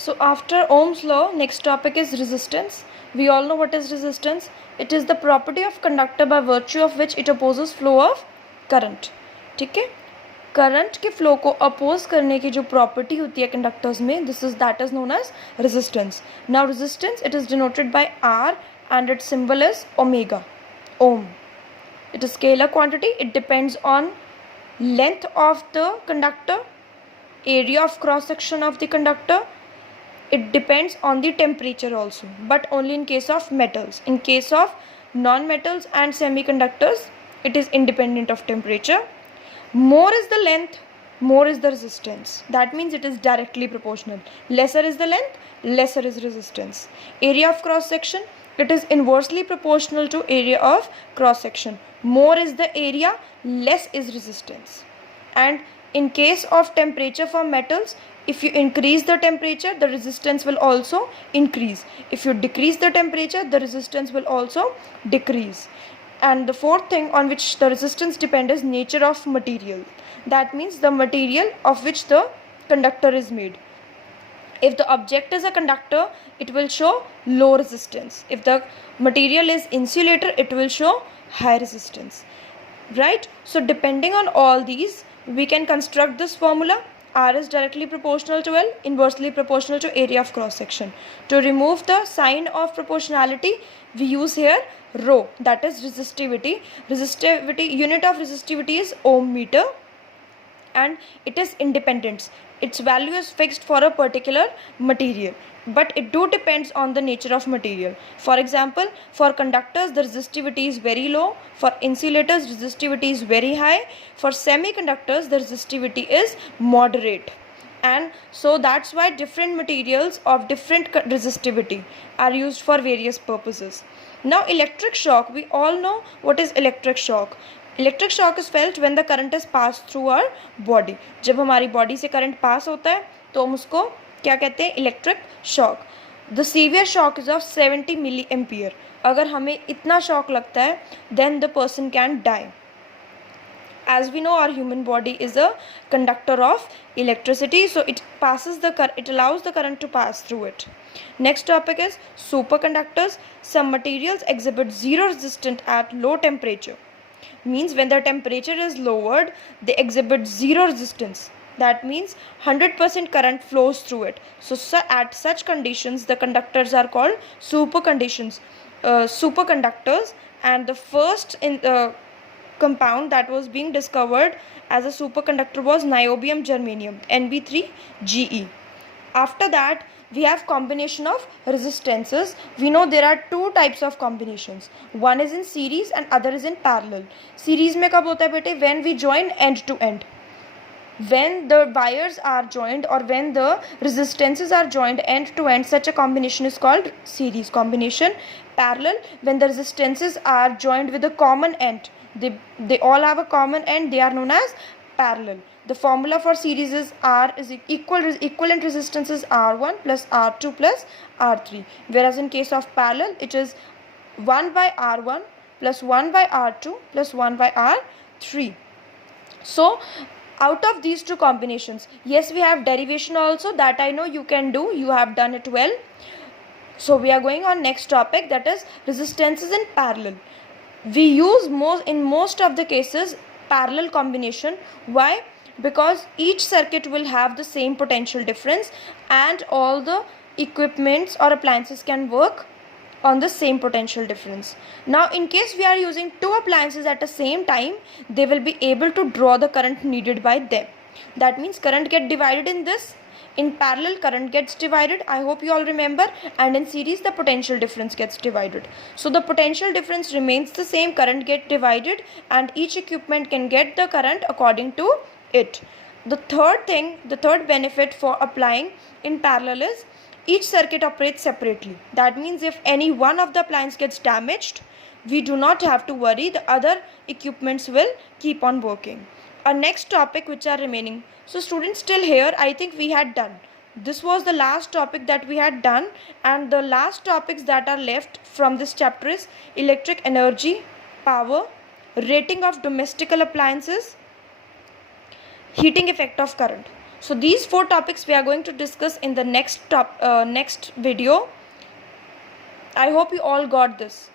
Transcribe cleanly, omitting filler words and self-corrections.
So after Ohm's law, next topic is resistance. We all know what is resistance. It is the property of conductor by virtue of which it opposes flow of current. ठीक है, current के flow को oppose करने की जो property होती है conductors में, that is known as resistance. Now resistance, it is denoted by R and its symbol is omega, ohm. It is scalar quantity. It depends on length of the conductor, area of cross section of the conductor. It depends on the temperature also, but only in case of metals. In case of non-metals and semiconductors, it is independent of temperature. More is the length, more is the resistance. That means it is directly proportional. Lesser is the length, lesser is resistance. Area of cross section, it is inversely proportional to area of cross section. More is the area, less is resistance. And in case of temperature for metals, if you increase the temperature, the resistance will also increase. If you decrease the temperature, the resistance will also decrease. And the fourth thing on which the resistance depends is nature of material. That means the material of which the conductor is made. If the object is a conductor, it will show low resistance. If the material is insulator, it will show high resistance. Right? So depending on all these, we can construct this formula. R is directly proportional to L, inversely proportional to area of cross section. To remove the sign of proportionality, we use here rho, that is resistivity. Resistivity, unit of resistivity is ohm meter, and it is independent. Its value is fixed for a particular material, but it do depends on the nature of material. For example, for conductors the resistivity is very low, for insulators resistivity is very high, for semiconductors the resistivity is moderate. And so that's why different materials of different resistivity are used for various purposes. Now electric shock, we all know what is electric shock. Electric shock is felt when the current is pass through our body. जब हमारी body से current pass होता है तो हम उसको क्या कहते हैं, electric shock. The severe shock is of 70 milli ampere. अगर हमें इतना शॉक लगता है then the person can die. As we know, our human body is a conductor of electricity, so it allows the current to pass through it. Next topic is superconductors. Some materials exhibit zero resistance at low temperature. Means when the temperature is lowered, they exhibit zero resistance. That means 100% current flows through it. So at such conditions, the conductors are called superconductors. And the first compound that was being discovered as a superconductor was niobium germanium, Nb3Ge. After that, we have combination of resistances. We know there are two types of combinations. One is in series and other is in parallel. Series में कब होता है बेटे? When we join end to end. When the wires are joined or when the resistances are joined end to end, such a combination is called series combination. Parallel, when the resistances are joined with a common end, they all have a common end, they are known as parallel. The formula for series is R is equivalent resistance is R1 plus R2 plus R3. Whereas in case of parallel, it is 1 by R1 plus 1 by R2 plus 1 by R3. So out of these two combinations, yes, we have derivation also, that I know you can do. You have done it well. So we are going on next topic, that is resistances in parallel. We use in most of the cases parallel combination. Why? Because each circuit will have the same potential difference and all the equipments or appliances can work on the same potential difference. Now in case we are using two appliances at the same time, they will be able to draw the current needed by them. That means current get divided in this. In parallel, current gets divided, I hope you all remember, and in series the potential difference gets divided. So the potential difference remains the same, current get divided, and each equipment can get the current according to it. The third benefit for applying in parallel is each circuit operates separately. That means if any one of the appliance gets damaged, we do not have to worry, the other equipments will keep on working. Our next topic which are remaining. So students, still here I think we had done. This was the last topic that we had done, and the last topics that are left from this chapter is electric energy, power, rating of domestic appliances, heating effect of current. So these 4 topics we are going to discuss in the next video. I hope you all got this.